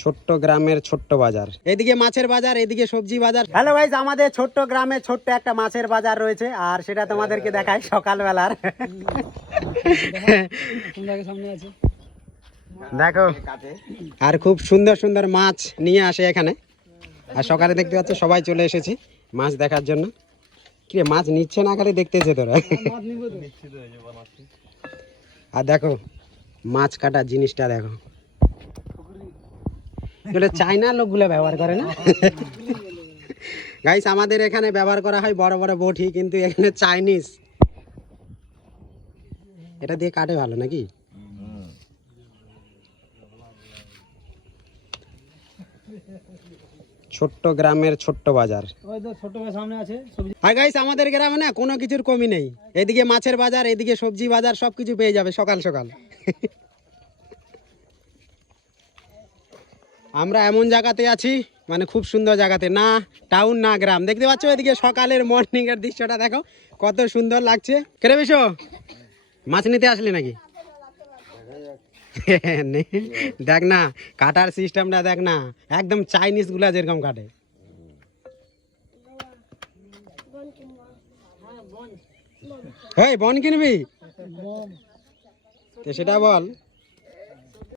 ছোট্ট গ্রামের ছোট্ট বাজার, এদিকে মাছের বাজার, এদিকে সবজি বাজার। হ্যালো গাইস, আমাদের ছোট্ট গ্রামে ছোট্ট একটা মাছের বাজার রয়েছে, আর সেটা তোমাদেরকে দেখাই সকালবেলার। দেখো, আর খুব সুন্দর সুন্দর মাছ নিয়ে আসে এখানে। আর সকালে দেখতে পাচ্ছ সবাই চলে এসেছি মাছ দেখার জন্য। কি রে, মাছ নিচ্ছে না, খালি দেখতেছে তোরা? আর দেখো মাছ কাটার জিনিসটা দেখো, এগুলো চায়না লোকগুলো ব্যবহার করে না। গাইস, আমাদের এখানে ব্যবহার করা হয় বড় বড় বটি, কিন্তু এখানে চাইনিজ। এটা দিয়ে কাটে ভালো নাকি? ছোট্ট গ্রামের ছোট্ট বাজার। আর গাইস, আমাদের গ্রামে না কোনো কিছুর কমি নেই। এদিকে মাছের বাজার, এদিকে সবজি বাজার, সবকিছু পেয়ে যাবে সকাল সকাল। আমরা এমন জায়গাতে আছি, মানে খুব সুন্দর জায়গাতে, না টাউন না গ্রাম। দেখতে পাচ্ছ এদিকে সকালের মর্নিং এর দৃশ্যটা দেখো, কত সুন্দর লাগছে। কেরে বেশো, মাছ নিতে আসলি নাকি? দেখ না কাটার সিস্টেমটা, দেখ না একদম চাইনিজ গুলা যেরকম কাটে। বন কিনবি তো সেটা বল।